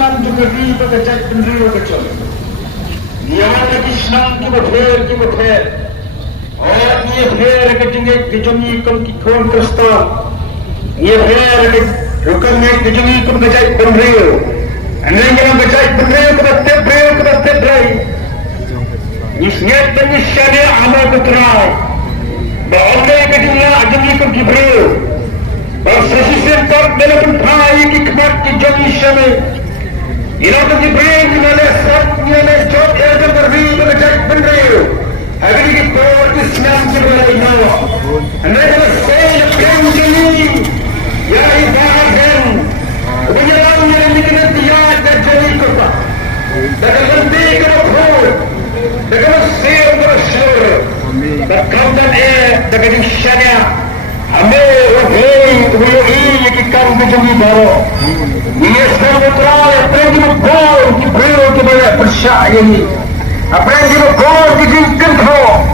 Islam juga riba kecak penriwa kecol. Dia lagi Islam kita fair. Oh, dia fair ketinggi kejumi kum kikon krista. Dia fair ke rukannya kejumi kum kecak penriwa. Anda yang kecak penriwa kita tep rai. Isnyat penyisya amal ketrai. Bahawa ketinggi kejumi kum kibriwa. Sesisir tak dalam perang hikmat kejenisnya ni. Ia tu diberi nilai job yang terberi berjaya benar. Agar kita Islam berlai nawa. Anda kalau saya perang ini, ya ibadah. Penyelam yang dikena tiada terjadi kota. Dalam nanti kalau pun, dalam saya bersyur, dalam dalam syariat. Hame wahai ikan kejumi baru. Ia sekarang terai aprend mukul di beliau kepada persyaratan ini. Aprend mukul di jingkan kau.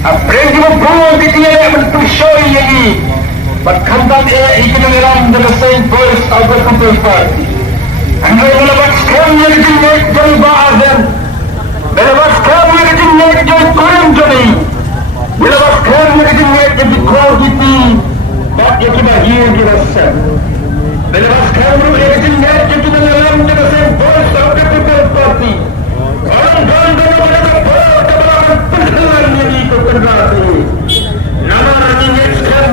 Aprend mukul di tiada menpersyai ini. Berkandang ikan dalam dalam sain boys atau kumpulan. Anda melabaskan yang jenis dari bahagian. Melabaskan yang jenis dari kurang jadi. Melabaskan yang jenis dari kualiti. Tak yang bahagia dirasa. Melabaskan yang jenis dari dalam dalam sain boys atau kumpulan parti. Orang-orang dalam kebenaran perkenalan yang ikut kendali. Nama mengingatkan.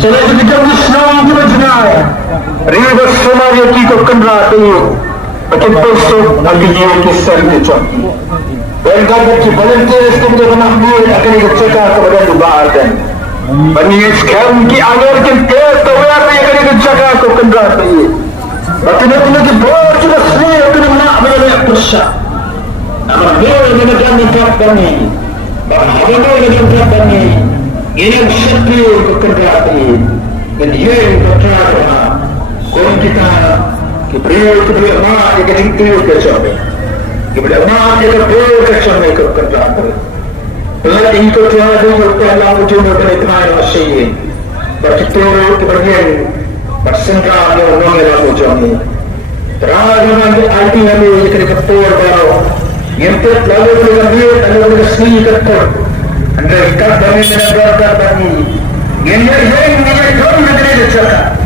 Jadi kita Islam kita jenai. Riba Somalia kita kena tu. Betul besok nanti dia kisah itu. Dan kalau kita volunteers kita nak buat akan kita cakap kepada Dubai. Bani sekarang ki agar kita tahu apa yang kita cakap kepada tu. Tapi nanti kita buat juga sendiri kita nak banyak persa. Nama dia kita jangan dapat ni. Bahawa dia kita dapat ni. Ini satu kekendaraan dan dia yang berkata kalau kita beri amat kita tinggal ke sana kita amat kita beri ke sana kekendaraan pelak ini kekendaraan itu dalam ujung dari tanah Asia berkitu keberanian bersengkam yang orang dalam ujung ini terakhir IT kami kita ketua baru yang lalu dengan dia lalu dengan seni ketua anda ikat dari negara kami. Ini yang kami cakap.